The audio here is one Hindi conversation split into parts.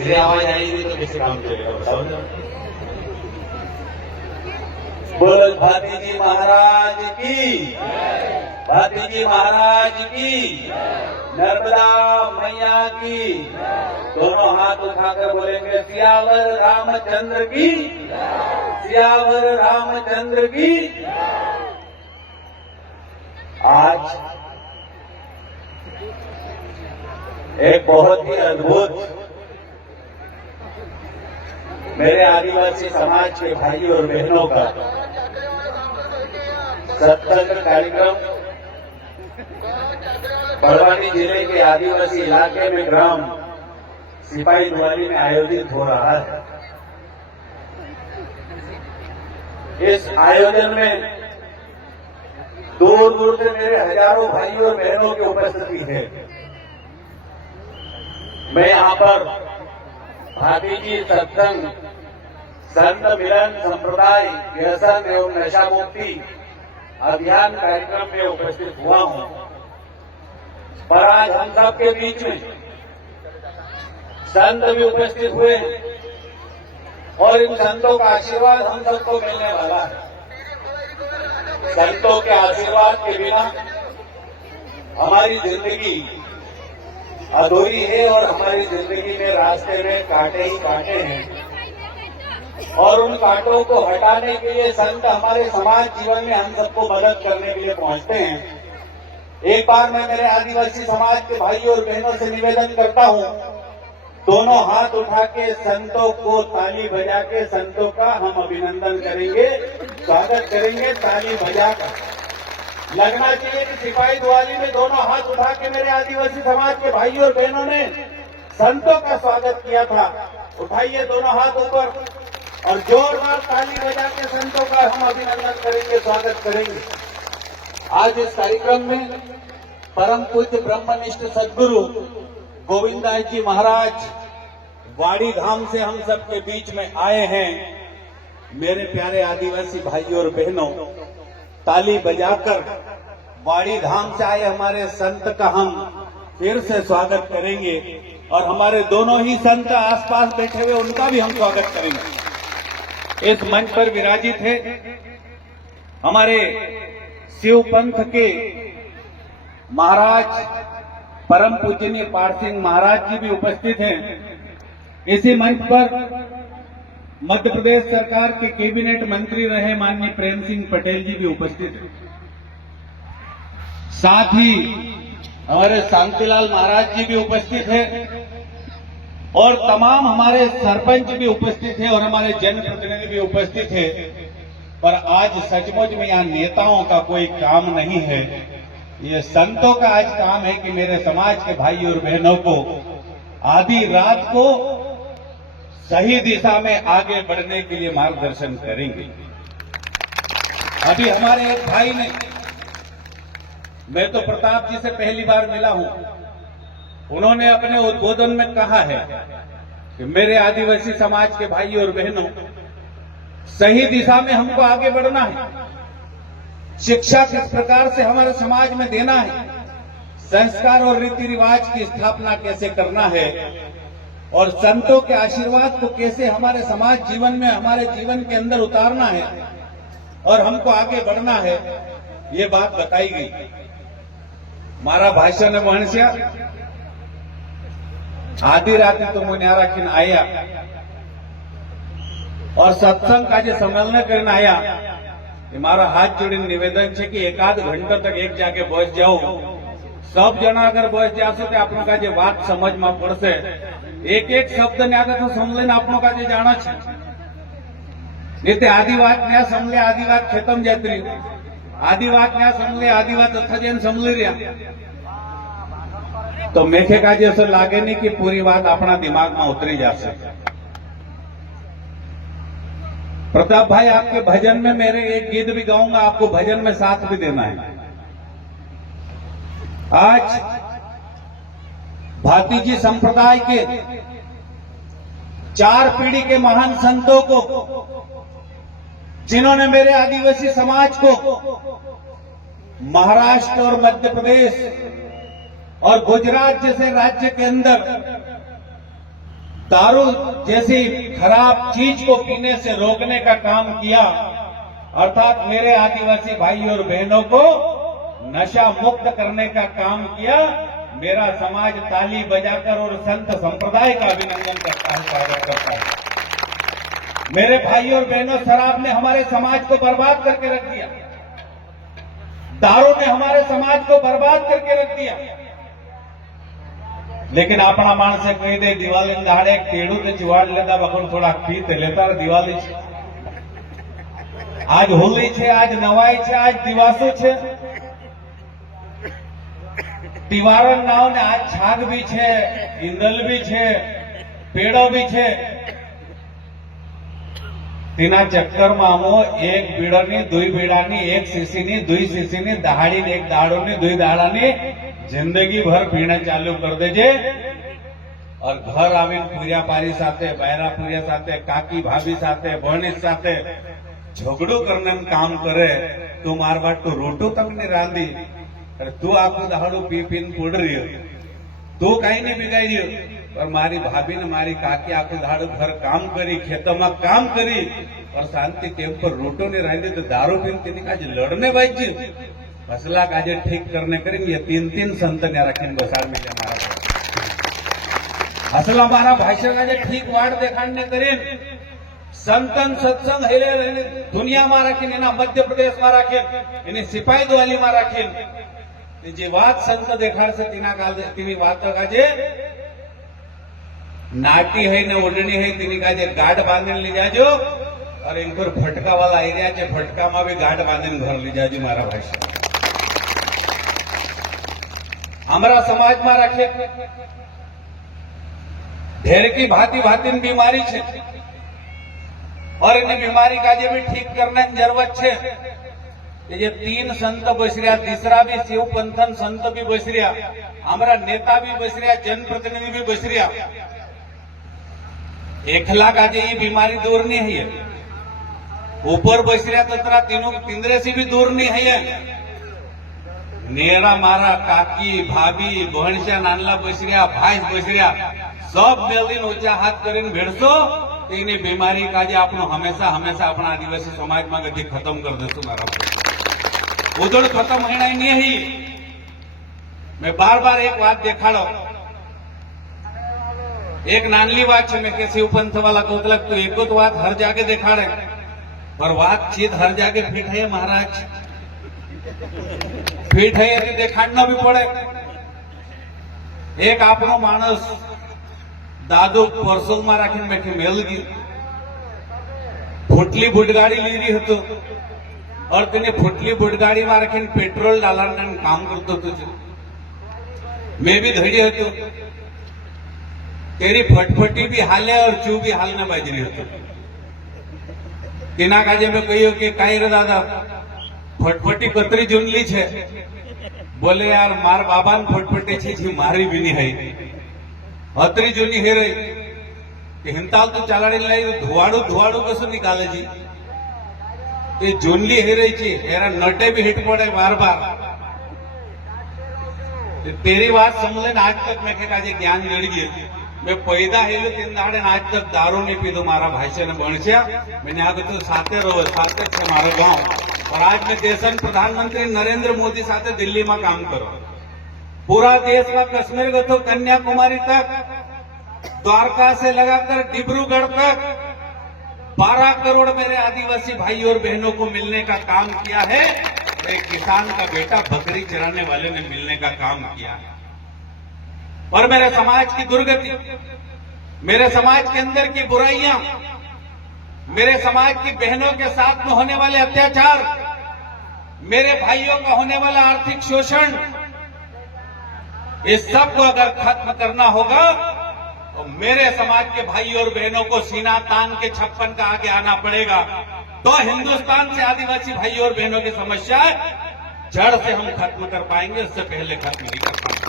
धीरे आवाज आएगी तो कैसे काम चलेगा बताओ ना। बोलो भाती जी महाराज की, भाती जी महाराज की, नर्मदा मैया की। दोनों हाथ उठाकर बोलेंगे सियावर रामचंद्र की, सियावर रामचंद्र की। आज एक बहुत ही अद्भुत मेरे आदिवासी समाज के भाई और बहनों का सत्संग कार्यक्रम बड़वानी जिले के आदिवासी इलाके में ग्राम सिपाही द्वारी में आयोजित हो रहा है। इस आयोजन में दूर दूर से मेरे हजारों भाई और बहनों की उपस्थिति है। मैं यहाँ पर भाती जी सत्संग संत मिलन संप्रदाय व्यसन एवं नशा मुक्ति अभियान कार्यक्रम में उपस्थित हुआ हूँ। पर आज हम सबके बीच में संत भी उपस्थित हुए और इन संतों का आशीर्वाद हम सबको मिलने वाला है। संतों के आशीर्वाद के बिना हमारी जिंदगी अधूरी है और हमारी जिंदगी में रास्ते में कांटे ही कांटे हैं और उन कांटों को हटाने के लिए संत हमारे समाज जीवन में हम सबको मदद करने के लिए पहुंचते हैं। एक बार मैं मेरे आदिवासी समाज के भाई और बहनों से निवेदन करता हूं, दोनों हाथ उठा के संतों को ताली बजा के संतों का हम अभिनंदन करेंगे, स्वागत करेंगे ताली बजाकर। लगना चाहिए कि सिपाही द्वारी में दोनों हाथ उठा के मेरे आदिवासी समाज के भाई और बहनों ने संतों का स्वागत किया था। उठाइए दोनों हाथ ऊपर और जोरदार ताली बजा के संतों का हम अभिनंदन करेंगे, स्वागत करेंगे। आज इस कार्यक्रम में परम पूज्य ब्रह्मनिष्ठ सद्गुरु गोविंदास जी महाराज वाड़ी धाम से हम सबके बीच में आए हैं। मेरे प्यारे आदिवासी भाई और बहनों, ताली बजाकर वाड़ी धाम से आए हमारे संत का हम फिर से स्वागत करेंगे और हमारे दोनों ही संत आसपास बैठे हुए उनका भी हम स्वागत करेंगे। इस मंच पर विराजित है हमारे शिव पंथ के महाराज परम पूजनीय पारसिंह महाराज जी भी उपस्थित हैं। इसी मंच पर मध्य प्रदेश सरकार के कैबिनेट मंत्री रहे माननीय प्रेम सिंह पटेल जी भी उपस्थित हैं। साथ ही हमारे शांतिलाल महाराज जी भी उपस्थित हैं और तमाम हमारे सरपंच भी उपस्थित हैं और हमारे जनप्रतिनिधि भी उपस्थित हैं। पर आज सचमुच में यहाँ नेताओं का कोई काम नहीं है, ये संतों का आज काम है कि मेरे समाज के भाई और बहनों को आधी रात को सही दिशा में आगे बढ़ने के लिए मार्गदर्शन करेंगे। अभी हमारे एक भाई ने, मैं तो प्रताप जी से पहली बार मिला हूं, उन्होंने अपने उद्बोधन में कहा है कि मेरे आदिवासी समाज के भाई और बहनों, सही दिशा में हमको आगे बढ़ना है। शिक्षा किस प्रकार से हमारे समाज में देना है, संस्कार और रीति रिवाज की स्थापना कैसे करना है और संतों के आशीर्वाद को कैसे हमारे समाज जीवन में, हमारे जीवन के अंदर उतारना है और हमको आगे बढ़ना है, ये बात बताई गई। मारा भाषण वणस्या आधी रात तो मुन्यारा खिन आया और सत्संग का जो सम्मेलन करने आया, मारा हाथ जोड़ीने निवेदन है कि एकाध घंटा तक एक जाके बस जाओ, सब जना अगर बस जाशो तो आपनो का जो बात समझ में पड़से, एक एक शब्द ने आगे तो समझे आपनो का जो जाना है, नहीं तो आधी बात न्या समझे आधी बात खत्म जाती रही, आधी बात न्या समझे आधी बात अथा जैन समझ रहा, तो मेखे का जैसे लागे नहीं कि पूरी बात अपना दिमाग में उतरी जा सके। प्रताप भाई, आपके भजन में मेरे एक गीत भी गाऊंगा, आपको भजन में साथ भी देना है। आज भाती जी संप्रदाय के 4 पीढ़ी के महान संतों को, जिन्होंने मेरे आदिवासी समाज को महाराष्ट्र और मध्य प्रदेश और गुजरात जैसे राज्य के अंदर दारू जैसी खराब चीज को पीने से रोकने का काम किया, अर्थात मेरे आदिवासी भाई और बहनों को नशा मुक्त करने का काम किया। मेरा समाज ताली बजाकर और संत संप्रदाय का अभिनंदन करता है, स्वागत करता है। मेरे भाई और बहनों, शराब ने हमारे समाज को बर्बाद करके रख दिया, दारू ने हमारे समाज को बर्बाद करके रख दिया। लेकिन अपना माणसे कही दे दिवाली दाड़े खेडूत चिवाड़ लेता बकड़ थोड़ा पीते लेता दिवाली आज होली है, आज नवाई है, आज दिवासो है, तिवारन नाव ने आज छाग भी है, इंदल भी है, पेड़ो भी है। तीना चक्कर में अमो एक बीड़नी दुई बीड़ानी एक सीसीनी दुई सीसीनी दहाड़ी एक दाड़ोनी दुई दाड़ानी जिंदगी भर पीना चालू कर देजे और घर आवीने पूरिया पारी साथे बहरा पूरिया साथे काकी भाभी साथे बहनी साथे झगड़ो करने काम करे। तू मार बात तो रोटो तमने रांधी अरे तू आखो दहाड़ो पी पीन पुड़ रही हो, तू कहीं नहीं बिगाई रही हो। और मारी भाभी ने मारी काकी आखो दहाड़ो घर काम करी, खेतों में काम करी और शांति टेम पर रोटो ने रांधी तो दारू पीन तेनी काज लड़ने बाजी फसला काजे ठीक करने करेंगे। तीन संत ने रखें गोसाड़ में हमारा असला मारा भाषण काजे ठीक वाट देखाड़ने करें। संतन सत्संग हेले रहने दुनिया में राखीने एना मध्य प्रदेश में राखीने एनी सिपाही द्वाली में राखीने जे बात संत देखाड़शे तेना काजे तेनी वातो काजे नाटी है ने ओढ़नी है तेनी काजे गाढ़ बांधीने ली जाजो और इनकोर फटका वाला आई रहा है, फटका में भी गाढ़ बांधीने घर ली जाजो। मारा भाषण हमारा समाज में राखे ढेर की भांति भांति बीमारी है और इन बीमारी का जे भी ठीक करने की जरूरत है। ये तीन संत बस रहा, तीसरा भी शिव पंथन संत भी बस रहा, हमारा नेता भी बस रहा, जनप्रतिनिधि भी बस रहा। एकला का जे ये बीमारी दूर नहीं है, ऊपर बस रहा तो तेरा तीनों पिंजरे से भी दूर नहीं है। नेरा मारा काकी भाभी बहनशा नानला बस रहा, भाई बस रहा, सब मेल ऊंचा हाथ कर भेड़सो तेनी बीमारी का जे आपनो हमेशा हमेशा अपना आदिवासी समाज में गति खत्म कर देसो। मारा उधड़ खत्म होना ही नहीं। मैं बार बार एक बात देखाड़ो, एक नानली बात है मैं के शिव पंथ वाला कोतलक तो एक तो बात हर जाके देखाड़े पर बातचीत हर जाके फिट है महाराज, फिट है यदि देखाड़ना भी पड़े। एक आपनो मानस दादो परसों में राखी बैठे मेल गई फुटली बुटगाड़ी ली रही हतो और तेने फुटली बुटगाड़ी में राखी पेट्रोल डालने काम करतो तुझे मैं भी धड़ी हतो तेरी फटफटी भी हाले और चू भी हालने बाजरी हतो। तेना काजे में कहियो कि काई रे दादा फटफटी कतरी जुनली छे, बोले यार मार बाबा ने फटफटी छे जी मारी भी नहीं है अतरी जूनी हे रही कि हिंताल तो चालाड़ी लाई धुआड़ू धुआड़ू कसो निकाले जी ये जूनली हे रही थी हेरा नटे भी हिट पड़े बार बार। तेरी बात समझे आज तक मैं का ज्ञान जड़ गए। मैं पैदा हेलो तीन दाड़े आज तक दारू नहीं पीधो मारा भाई ने बणस्या मैंने आगे तो साथे रहो साथे छे मारो गांव और आज मैं देशन प्रधानमंत्री नरेंद्र मोदी साथे दिल्ली में काम करो। पूरा देश का कश्मीर गो कन्याकुमारी तक, द्वारका से लगाकर डिब्रूगढ़ तक 12 करोड़ मेरे आदिवासी भाई और बहनों को मिलने का काम किया है। एक किसान का बेटा बकरी चराने वाले ने मिलने का काम किया है। और मेरे समाज की दुर्गति, मेरे समाज के अंदर की बुराइयां, मेरे समाज की बहनों के साथ में होने वाले अत्याचार, मेरे भाइयों का होने वाला आर्थिक शोषण, इस सब को अगर खत्म करना होगा तो मेरे समाज के भाई और बहनों को सीना तान के 56 का आगे आना पड़ेगा। तो हिंदुस्तान से आदिवासी भाई और बहनों की समस्या जड़ से हम खत्म कर पाएंगे, उससे पहले खत्म नहीं कर पाएंगे।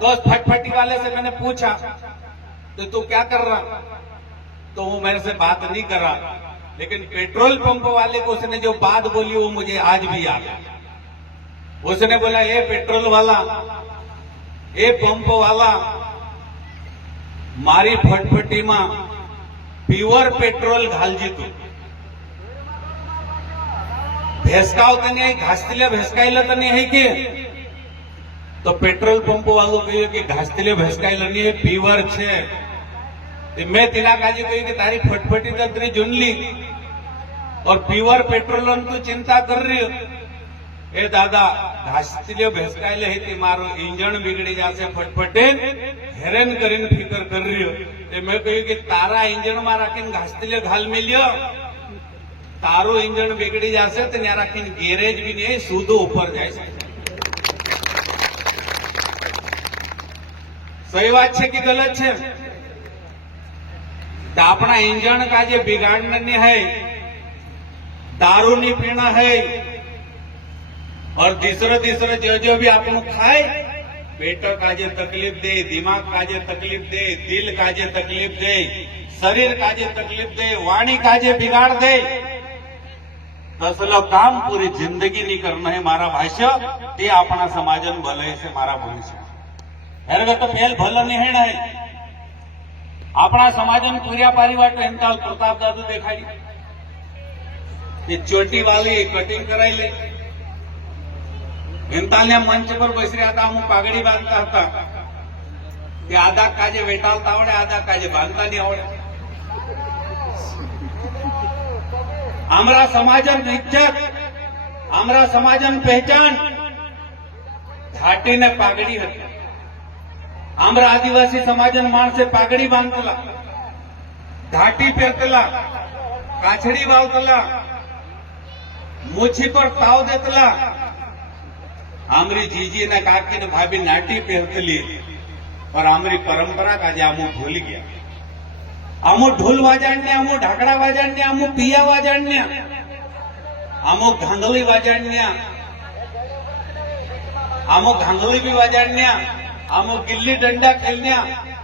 तो उस फटफटी वाले से मैंने पूछा तो तू क्या कर रहा, तो वो मेरे से बात नहीं कर रहा, लेकिन पेट्रोल पंप वाले को उसने जो बात बोली वो मुझे आज भी याद है। उसने बोला ए पेट्रोल वाला, ए पंप वाला, मारी फटफटीમાં प्युअर पेट्रोल घालजी तू भेसकाव तने है घासतीले भेसकायला तने है के तो पेट्रोल पंप वालों कहियो कि घासतीले भेसकायला नहीं है प्युअर छे ते मैं तिला काजी कही कि तारी फटफटी तंत्री जुनली और प्युअर पेट्रोल तू चिंता कर रही हो ए दादा घासतीले भेसकायले है ती मारो इंजन बिगड़ी जासे फटफटे हेरान करीने फिकर कर रही हो ते मैं कही कि तारा इंजन में राखीने घासतीले घाल मेल्यो तारो इंजन बिगड़ी जासे तो न्या राखीने गैरेज भी नहीं सूदो ऊपर जाए सही बात है कि गलत है तो अपना इंजन का जो बिगाड़ने नहीं है दारू नहीं पीना है और तीसरा जो भी आप खाए पेट का जो तकलीफ दे दिमाग का जो तकलीफ दे दिल का जो तकलीफ दे शरीर का जो तकलीफ दे वाणी का जो बिगाड़ दे तसलं काम पूरी जिंदगी नहीं करना है मारा भाष्य ते अपना समाजन भले से मारा भविष्य हेरग तो फेल भलं नहीं है अपना समाजन पूरिया पारिवाट हेमताल प्रताप दादू देखाड़ी ये चोटी वाली कटिंग कराई ले हेमताल मंच पर बस रहा था हम पागड़ी बांधता था कि आधा काजे वेटालता आवड़े आधा काजे बांधता नहीं आवड़े आमरा समाजन इज्जत आमरा समाजन पहचान घाटी ने पागड़ी हती आमरा आदिवासी समाजन माणसे पागड़ी बांधतला घाटी पेरतला काछड़ी बाळतला मुछी पर ताव देतला आमरी जीजी ने काकी ने भाभी नाटी पेरतली और आमरी परंपरा का जे आमू भूल गया आमो ढोल वाजाडने आमो ढाकड़ा वाजाडने आमो पिया वाजाडने आमो घांगली वाजाडने आमो घांगली भी वाजाडने आमो गिल्ली डंडा खेलने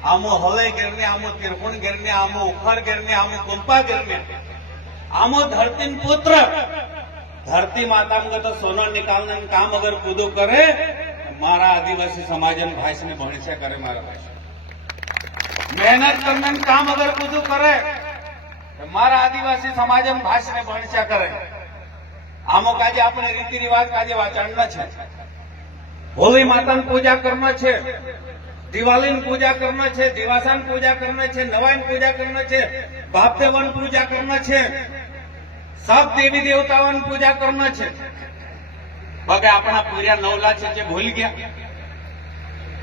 आमो हलई गिरने आमो तिरफुण गिरने आमो उखर गिरने आमो कुंपा गिरने आमो धरती पुत्र धरती माता में तो सोना निकालने काम अगर कूदो करे मारा आदिवासी समाजन भाई ने भणिष्या करे मारा भाई मेहनत करने काम अगर कुछ करे तो मारा आदिवासी समाजन भाष ने भणिष्या करे आमो काजे अपने रीति रिवाज काजे वाचाड़ना छे होली माता पूजा करना छे दिवाली पूजा करना छे दिवासन पूजा करना छे नवाइन पूजा करना छे बाप देवन पूजा करना छे सब देवी देवताओं पूजा करना छे बगे अपना पूरा नवला छे जे भूल गया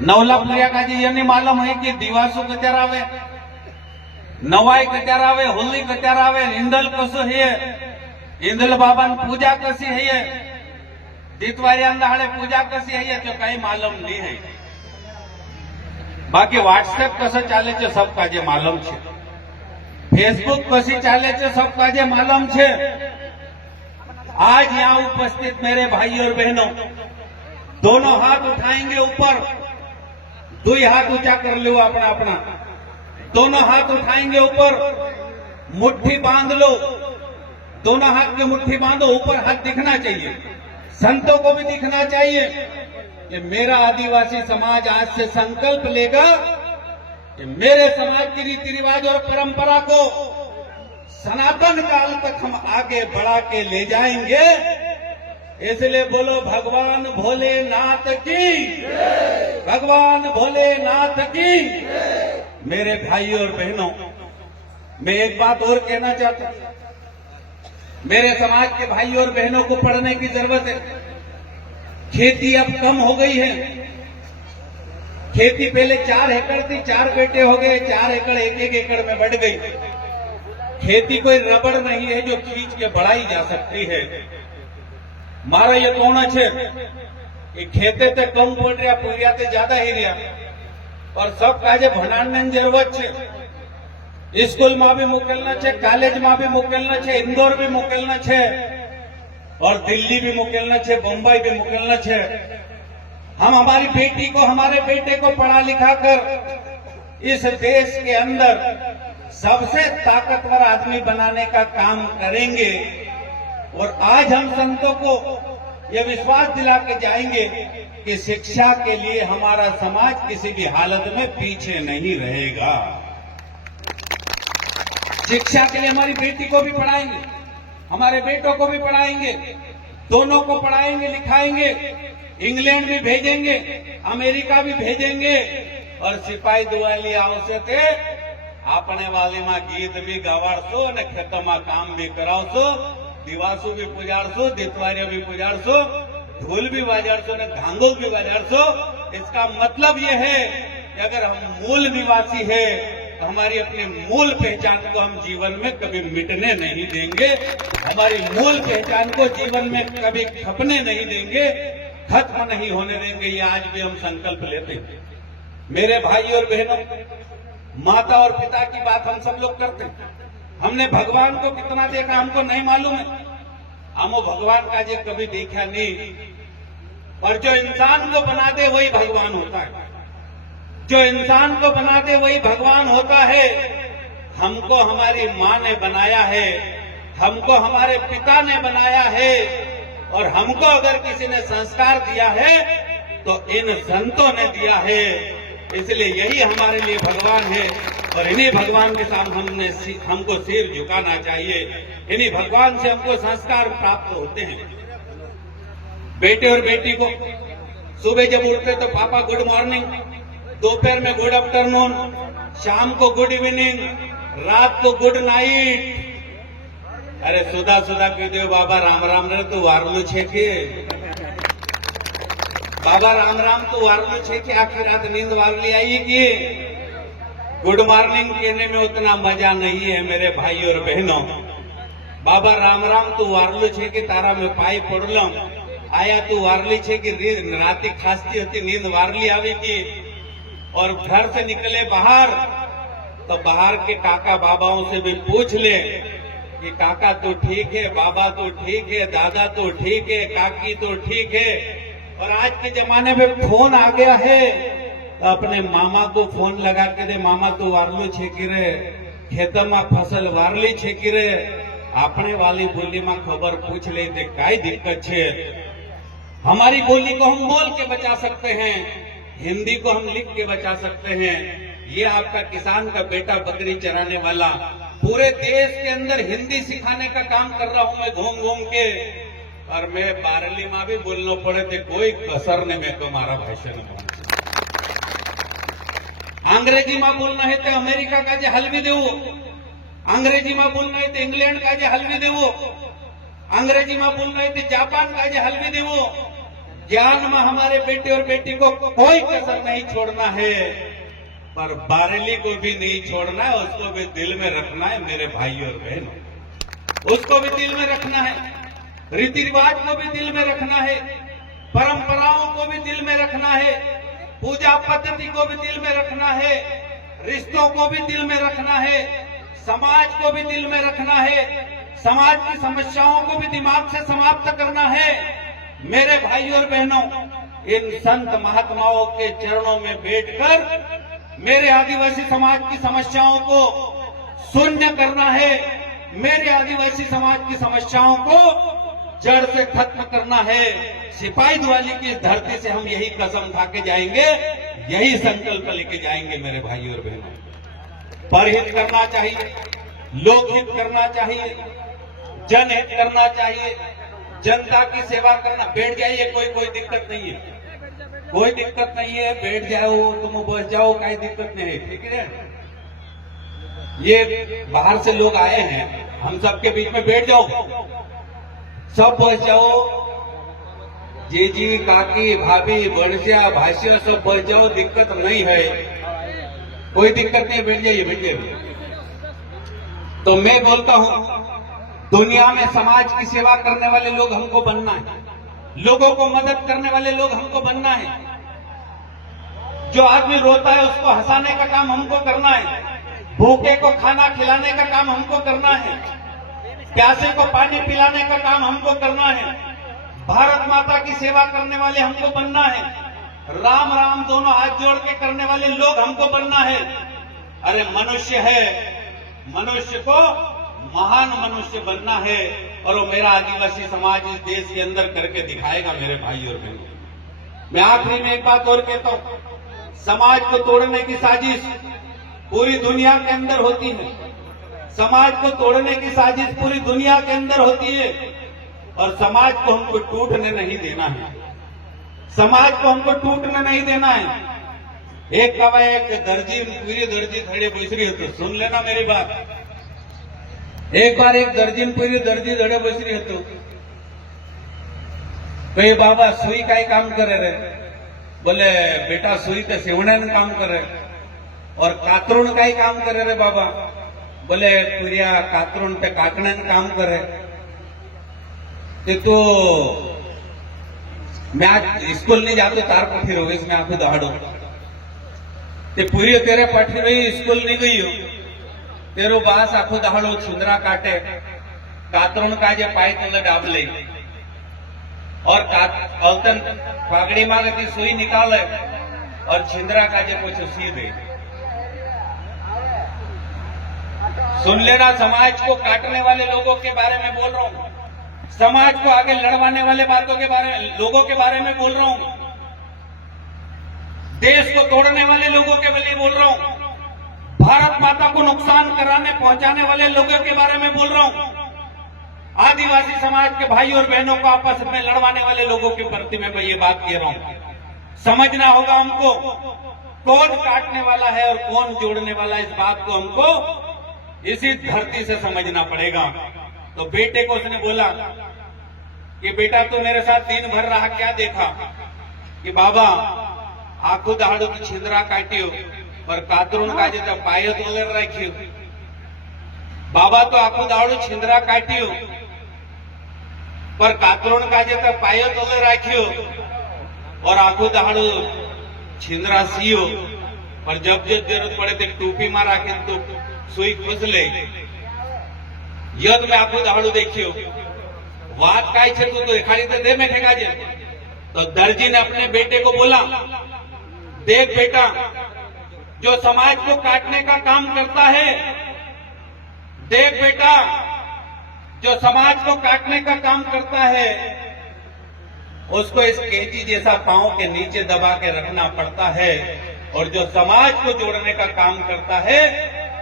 नवला पूरा का जी ये नहीं मालूम है कि दिवासो कत्यार आवे नवाई कत्यार आवे होली कत्यार आवे इंदल कसो है इंदल बाबा पूजा कसी है दितवारी अंदाड़े पूजा कसी है तो कहीं मालूम नहीं है बाकी व्हाट्सएप कसं चाले छे सब काजे मालूम छे फेसबुक कसी चाले छे सब काजे मालूम छे आज यहाँ उपस्थित मेरे भाई और बहनों दोनों हाथ उठाएंगे ऊपर दो हाथ ऊंचा कर लो अपना अपना दोनों हाथ उठाएंगे ऊपर मुट्ठी बांध लो दोनों हाथ की मुट्ठी बांधो ऊपर हाथ दिखना चाहिए संतों को भी दिखना चाहिए कि मेरा आदिवासी समाज आज से संकल्प लेगा कि मेरे समाज की रीति रिवाज और परंपरा को सनातन काल तक हम आगे बढ़ा के ले जाएंगे इसलिए बोलो भगवान भोलेनाथ की भगवान भोलेनाथ की मेरे भाई और बहनों मैं एक बात और कहना चाहता हूं मेरे समाज के भाई और बहनों को पढ़ने की जरूरत है खेती अब कम हो गई है खेती पहले 4 एकड़ थी 4 बेटे हो गए 4 एकड़ 1-1 एकड़ में बढ़ गई खेती कोई रबड़ नहीं है जो खींच के बढ़ाई जा सकती है मारा ये कोण है कि खेते ते कम पड़ रहा पूरिया ते ज्यादा ही रहा और सब काजे भणाड़ने जरूरत है स्कूल में भी मोकलना है कॉलेज में भी मोकलना है इंदौर भी मोकलना है और दिल्ली भी मोकलना है बम्बई भी मोकलना है हम हमारी बेटी को हमारे बेटे को पढ़ा लिखा कर इस देश के अंदर सबसे ताकतवर आदमी बनाने का काम करेंगे और आज हम संतों को यह विश्वास दिला के जाएंगे कि शिक्षा के लिए हमारा समाज किसी भी हालत में पीछे नहीं रहेगा। शिक्षा के लिए हमारी बेटी को भी पढ़ाएंगे, हमारे बेटों को भी पढ़ाएंगे, दोनों को पढ़ाएंगे लिखाएंगे, इंग्लैंड भी भेजेंगे, अमेरिका भी भेजेंगे। और सिपाही दुआली आवश्यक है आपने वाले में गीत भी गवाड़शो और खेतों में काम भी करावशो, दिवासु भी पुजाड़शो, दितवारिया भी पुजाड़शो, ढोल भी बजाड़शो ने घांगोल भी बजाड़शो। इसका मतलब यह है कि अगर हम मूल निवासी है तो हमारी अपनी मूल पहचान को हम जीवन में कभी मिटने नहीं देंगे, हमारी मूल पहचान को जीवन में कभी खपने नहीं देंगे, खत्म नहीं होने देंगे। ये आज भी हम संकल्प लेते हैं। मेरे भाई और बहनों, माता और पिता की बात हम सब लोग करते हैं। हमने भगवान को कितना देखा हमको नहीं मालूम है, हमो भगवान का जे कभी देखा नहीं। और जो इंसान को बना दे वही भगवान होता है, जो इंसान को बना दे वही भगवान होता है। हमको हमारी माँ ने बनाया है, हमको हमारे पिता ने बनाया है, और हमको अगर किसी ने संस्कार दिया है तो इन संतों ने दिया है। इसलिए यही हमारे लिए भगवान है और इन्हीं भगवान के सामने हमको सिर झुकाना चाहिए। इन्हीं भगवान से हमको संस्कार प्राप्त होते हैं। बेटे और बेटी को सुबह जब उठते तो पापा गुड मॉर्निंग, दोपहर में गुड आफ्टरनून, शाम को गुड इवनिंग, रात को गुड नाइट। अरे सुधा सुधा कही दो बाबा राम राम रे तू वारलू छे के, बाबा राम राम तू वारलू छे के, आखिर रात नींद वारली आई कि। गुड मॉर्निंग कहने में उतना मजा नहीं है मेरे भाई और बहनों। बाबा राम राम तू वारलू छे के तारा में पाई पड़लम, आया तू वारली छे कि राती खासती होती नींद वारली आवी की। और घर से निकले बाहर तो बाहर के काका बाबाओं से भी पूछ ले कि काका तो ठीक है, बाबा तो ठीक है, दादा तो ठीक है, काकी तो ठीक है। और आज के जमाने में फोन आ गया है तो अपने मामा को फोन लगा के दे, मामा तो वारलू छेकी रे, खेत में फसल वारली छेकी रे। अपने वाली बोली में खबर पूछ ले दे काई दिक्कत है। हमारी बोली को हम बोल के बचा सकते हैं, हिंदी को हम लिख के बचा सकते हैं। ये आपका किसान का बेटा बकरी चराने वाला पूरे देश के अंदर हिंदी सिखाने का काम कर रहा हूं मैं घूम घूम के। और मैं बारली माँ भी बोलना पड़े थे कोई कसर ने मेरे को मारा भाषण में। अंग्रेजी में बोलना है तो अमेरिका का जे हलवी देवो, अंग्रेजी में बोलना है तो इंग्लैंड का जे हलवी देवो, अंग्रेजी में बोलना है तो जापान का जे हलवी देवो। ज्ञान में हमारे बेटे और बेटी को कोई कसर नहीं छोड़ना है, पर बारेली को भी नहीं छोड़ना है, उसको भी दिल में रखना है मेरे भाई और बहनों। उसको भी दिल में रखना है, रीति रिवाज को भी दिल में रखना है, परंपराओं को भी दिल में रखना है, पूजा पद्धति को भी दिल में रखना है, रिश्तों को भी दिल में रखना है, समाज को भी दिल में रखना है, समाज की समस्याओं को भी दिमाग से समाप्त करना है। मेरे भाई और बहनों, इन संत महात्माओं के चरणों में बैठकर मेरे आदिवासी समाज की समस्याओं को शून्य करना है, मेरे आदिवासी समाज की समस्याओं को जड़ से खत्म करना है। सिपाही दुआली की इस धरती से हम यही कसम खा के जाएंगे, यही संकल्प लेके जाएंगे मेरे भाई और बहनों। परहित करना चाहिए, लोकहित करना चाहिए, जनहित करना चाहिए, जनता की सेवा करना। बैठ जाइए, कोई दिक्कत नहीं है, कोई दिक्कत नहीं है, बैठ जाओ, तुम बस जाओ, कोई दिक्कत नहीं है, ठीक है। ये बाहर से लोग आए हैं, हम सबके बीच में बैठ जाओ, सब बस जाओ, जीजी काकी भाभी बड़सिया भाषिया सब बस जाओ, दिक्कत नहीं है, कोई दिक्कत नहीं, बैठ जाइए, बैठ जाइए। तो मैं बोलता हूं, दुनिया में समाज की सेवा करने वाले लोग हमको बनना है, लोगों को मदद करने वाले लोग हमको बनना है। जो आदमी रोता है उसको हंसाने का काम हमको करना है, भूखे को खाना खिलाने का काम हमको करना है, प्यासे को पानी पिलाने का काम हमको करना है, भारत माता की सेवा करने वाले हमको बनना है, राम राम दोनों हाथ जोड़ के करने वाले लोग हमको बनना है। अरे मनुष्य है, मनुष्य को महान मनुष्य बनना है, और वो मेरा आदिवासी समाज इस देश के अंदर करके दिखाएगा मेरे भाई और बहनों। मैं आखिरी में एक बात और कहता हूं, समाज को तोड़ने की साजिश पूरी दुनिया के अंदर होती है। समाज को तोड़ने की साजिश पूरी दुनिया के अंदर होती है और समाज को हमको टूटने नहीं देना है। समाज को हमको टूटने नहीं देना है। एक कवा एक दर्जी पूरी दर्जी धड़े बैसरी होतो, सुन लेना मेरी बात। एक बार एक दर्जी पूरी दर्जी धड़े बैसरी होतो, कहे बाबा सुई काय काम करे रे? बोले बेटा सुई तो सेवण्यानं काम करे। और कातरून काय काम करे रे बाबा? बोले पुरिया कातरून पे काकण्यानं काम करे। तो मैं आज स्कूल नहीं जातो तार पठी रोवेश में आंखों दहाड़ो ते पूरी तेरे पठी रही स्कूल नहीं गई हो तेरो बास आंखों दहाड़ो छुंदरा काटे कातरून काजे पाए तले डाब ले और औतन पागड़ी मांगती सुई निकाले और छिंदरा काजे कुछ सी दे। सुन लेना, समाज को काटने वाले लोगों के बारे में बोल रहा हूं, समाज को आगे लड़वाने वाले बातों के बारे में लोगों के बारे में बोल रहा हूं, देश को तोड़ने वाले लोगों के लिए बोल रहा हूं, भारत माता को नुकसान कराने पहुंचाने वाले लोगों के बारे में बोल रहा हूं, आदिवासी समाज के भाई और बहनों को आपस में लड़वाने वाले लोगों के प्रति मैं ये बात कह रहा हूं। समझना होगा हमको कौन काटने वाला है और कौन जोड़ने वाला है, इस बात को हमको इसी धरती से समझना पड़ेगा। तो बेटे को उसने बोला कि बेटा तू मेरे साथ दिन भर रहा, क्या देखा? कि बाबा आंखों दहाड़ो की छिंदरा काटियो और कातरून काजे तो पायत वगैरह रखियो। बाबा तो आंखों दहाड़ो छिंदरा काटियो पर कातरून काजे तो पायत वगैरह रखियो और आंखों दहाड़ो छिंदरा सीयो और जब जब जरूरत पड़े तो टोपी मार राखे तो सुई खुश ले। यद में आंखों दहाड़ो देखियो बात काय छे तू तो दिखाई तो दे में ठेका जे। तो दर्जी ने अपने बेटे को बोला, देख बेटा, जो समाज को काटने का काम करता है, देख बेटा, जो समाज को काटने का काम करता है उसको इस कैंची जैसा पांव के नीचे दबा के रखना पड़ता है और जो समाज को जोड़ने का काम करता है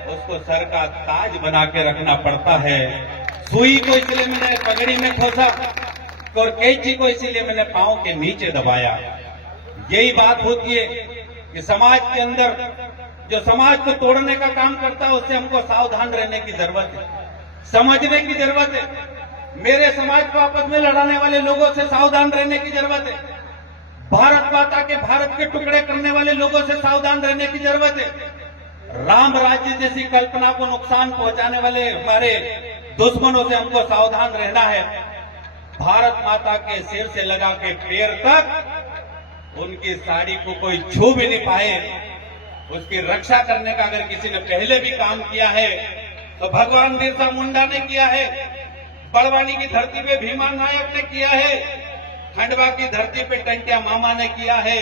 उसको सर का ताज बना के रखना पड़ता है। सुई को इसलिए मैंने पगड़ी में खोसा और कैंची को इसीलिए मैंने पांव के नीचे दबाया। यही बात होती है कि समाज के अंदर जो समाज को तोड़ने का काम करता है उससे हमको सावधान रहने की जरूरत है, समझने की जरूरत है। मेरे समाज को आपस में लड़ाने वाले लोगों से सावधान रहने की जरूरत है। भारत माता के भारत के टुकड़े करने वाले लोगों से सावधान रहने की जरूरत है। राम राज्य जैसी कल्पना को नुकसान पहुंचाने वाले हमारे दुश्मनों से हमको सावधान रहना है। भारत माता के सिर से लगा के पैर तक उनकी साड़ी को कोई छू भी नहीं पाए, उसकी रक्षा करने का अगर किसी ने पहले भी काम किया है तो भगवान बिरसा मुंडा ने किया है, बड़वानी की धरती पे भीमा नायक ने किया है, खंडवा की धरती पे टंटिया मामा ने किया है,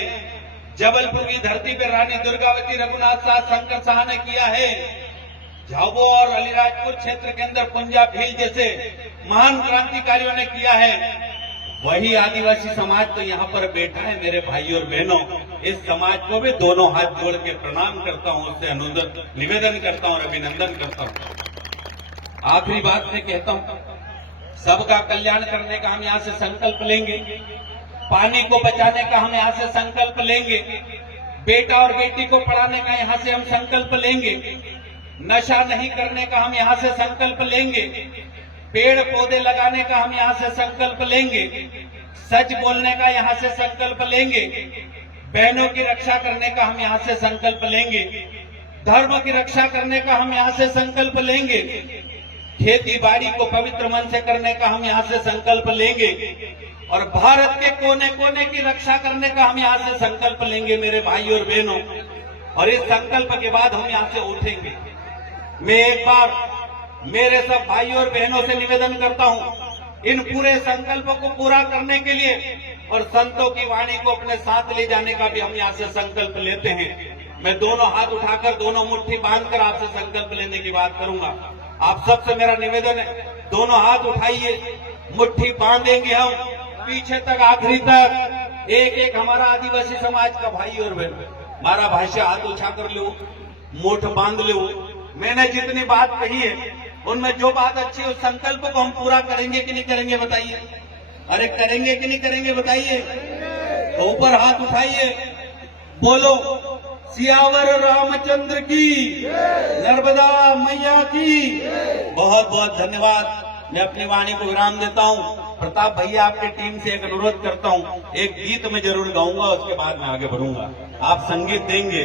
जबलपुर की धरती पे रानी दुर्गावती रघुनाथ साह शंकर शाह ने किया है, झाबुआ और अलीराजपुर क्षेत्र के अंदर पुंजा भील जैसे महान क्रांतिकारियों ने किया है। वही आदिवासी समाज तो यहाँ पर बैठा है मेरे भाई और बहनों। इस समाज को भी दोनों हाथ जोड़ के प्रणाम करता हूँ, उससे अनुरोध निवेदन करता हूँ और अभिनंदन करता हूँ। आखिरी बात में कहता हूँ, सबका कल्याण करने का हम यहाँ से संकल्प लेंगे, पानी को बचाने का हम यहाँ से संकल्प लेंगे, बेटा और बेटी को पढ़ाने का यहाँ से हम संकल्प लेंगे, नशा नहीं करने का हम यहाँ से संकल्प लेंगे, पेड़ पौधे लगाने का हम यहाँ से संकल्प लेंगे, सच बोलने का यहाँ से संकल्प लेंगे, बहनों की रक्षा करने का हम यहाँ से संकल्प लेंगे, धर्म की रक्षा करने का हम यहाँ से संकल्प लेंगे, खेती बाड़ी को पवित्र मन से करने का हम यहाँ से संकल्प लेंगे और भारत के कोने कोने की रक्षा करने का हम यहाँ से संकल्प लेंगे मेरे भाई और बहनों। और इस संकल्प के बाद हम यहाँ से उठेंगे। मैं एक बार मेरे सब भाई और बहनों से निवेदन करता हूँ, इन पूरे संकल्पों को पूरा करने के लिए और संतों की वाणी को अपने साथ ले जाने का भी हम यहाँ से संकल्प लेते हैं। मैं दोनों हाथ उठाकर दोनों मुट्ठी बांधकर आपसे संकल्प लेने की बात करूंगा। आप सबसे मेरा निवेदन है, दोनों हाथ उठाइए, मुट्ठी बांधेंगे हम पीछे तक आखिरी तक। एक एक हमारा आदिवासी समाज का भाई और बहन मारा भाषा हाथ उठा कर लो, मुठ बांध लो। मैंने जितनी बात कही है उनमें जो बात अच्छी है उस संकल्प को हम पूरा करेंगे कि नहीं करेंगे बताइए? अरे करेंगे कि नहीं करेंगे बताइए? तो ऊपर हाथ उठाइए, बोलो सियावर रामचंद्र की, नर्मदा मैया की। बहुत बहुत धन्यवाद। मैं अपनी वाणी को विराम देता हूँ। प्रताप भैया आपकी टीम से एक अनुरोध करता हूँ, एक गीत मैं जरूर गाऊंगा, उसके बाद मैं आगे बढ़ूंगा। आप संगीत देंगे।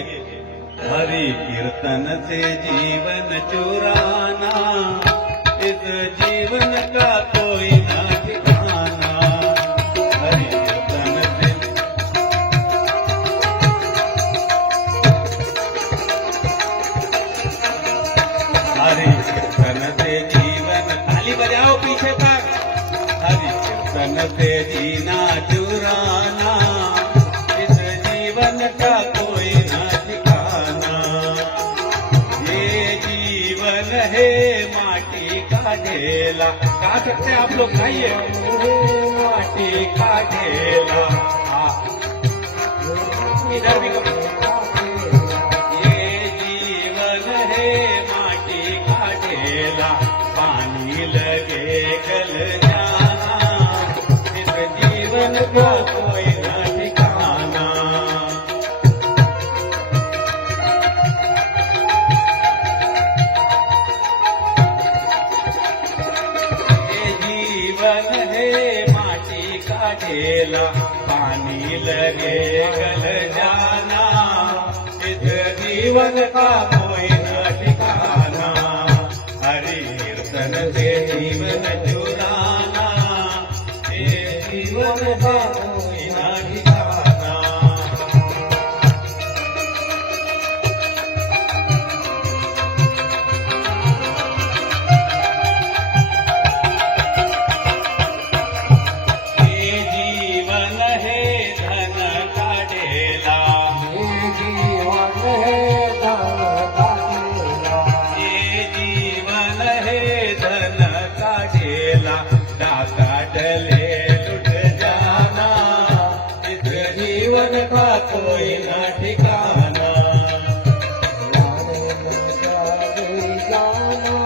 हरि कीर्तन से जीवन चुराना, इस जीवन का कोई ना ठिकाना। हरि कीर्तन से हरि कीर्तन से जीवन, ताली बजाओ पीछे तक। हरि कीर्तन से जीना चुराना, इस जीवन का कोई ना ठिकाना। ये जीवन है माटी का ढेला, गा सकते हैं आप लोग, गाइए। माटी का ढेला, इधर भी करो। ये जीवन है माटी का ढेला, पानी लगे गल जाना, इस जीवन का कोई ना ठिकाना। ये जीवन है माटी का ढेला, पानी लगे गल जाना, इस जीवन का कोई न ठिकाना। हरि कीर्तन से जीवन चुराना, ये जीवन का कोई न ठिकाना। ये जीवन है धन का ढेला, ये जीवन है धन का ढेला, ये जीवन है धन का ढेला, दाता डले लुट जाना, इस जीवन का कोई न ठिकाना। जाने न जाने जाना,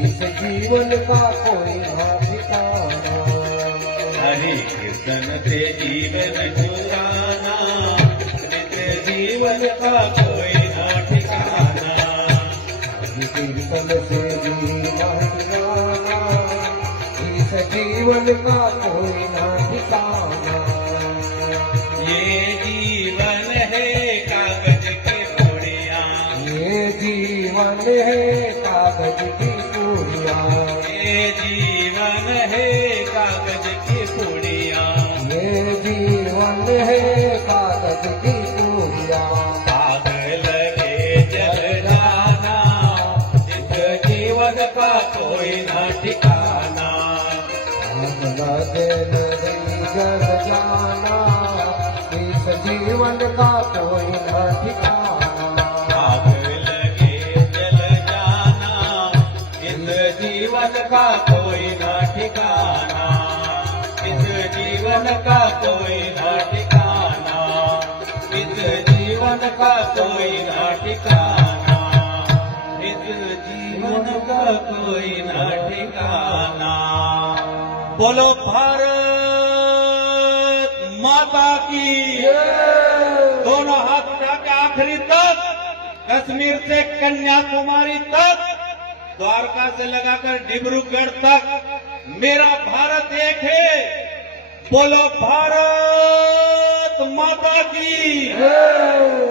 इस जीवन का कोई न ठिकाना। हरि कीर्तन से जीवन चुराना, इस जीवन का कोई न ठिकाना। कीर्तन से जीवन चुराना, इस जीवन का कोई न ठिकाना। ये जीवन है कागज की पुड़िया, ये जीवन है कागज की पूरिया, ये जीवन है कागज की पुड़िया। ये जीवन है कागज की पूरिया। आग लगे जल जाना, इस जीवन का कोई न ठिकाना। आग लगे नदी जल जाना, इस जीवन का कोई न ठिकाना। आग लगे जल जाना, इस जीवन का कोई न ठिकाना। इस जीवन का कोई न ठिकाना, इस जीवन का कोई न ठिकाना, इस जीवन का कोई न ठिकाना। बोलो भारत माता की। दोनों हाथ उठा के आखिरी तक, कश्मीर से कन्याकुमारी तक, द्वारका से लगाकर डिब्रूगढ़ तक, मेरा भारत एक है। बोलो भारत माता की।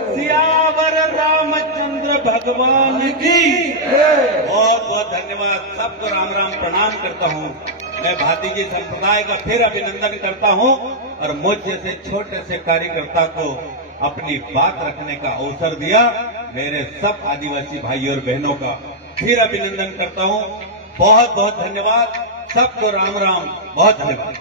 सियावर रामचंद्र भगवान की। बहुत बहुत धन्यवाद। सबको राम राम प्रणाम करता हूँ। मैं भातीजी संप्रदाय का फिर अभिनंदन करता हूँ और मुझ जैसे छोटे से कार्यकर्ता को अपनी बात रखने का अवसर दिया। मेरे सब आदिवासी भाई और बहनों का फिर अभिनंदन करता हूँ। बहुत बहुत धन्यवाद। सबको राम राम। बहुत धन्यवाद।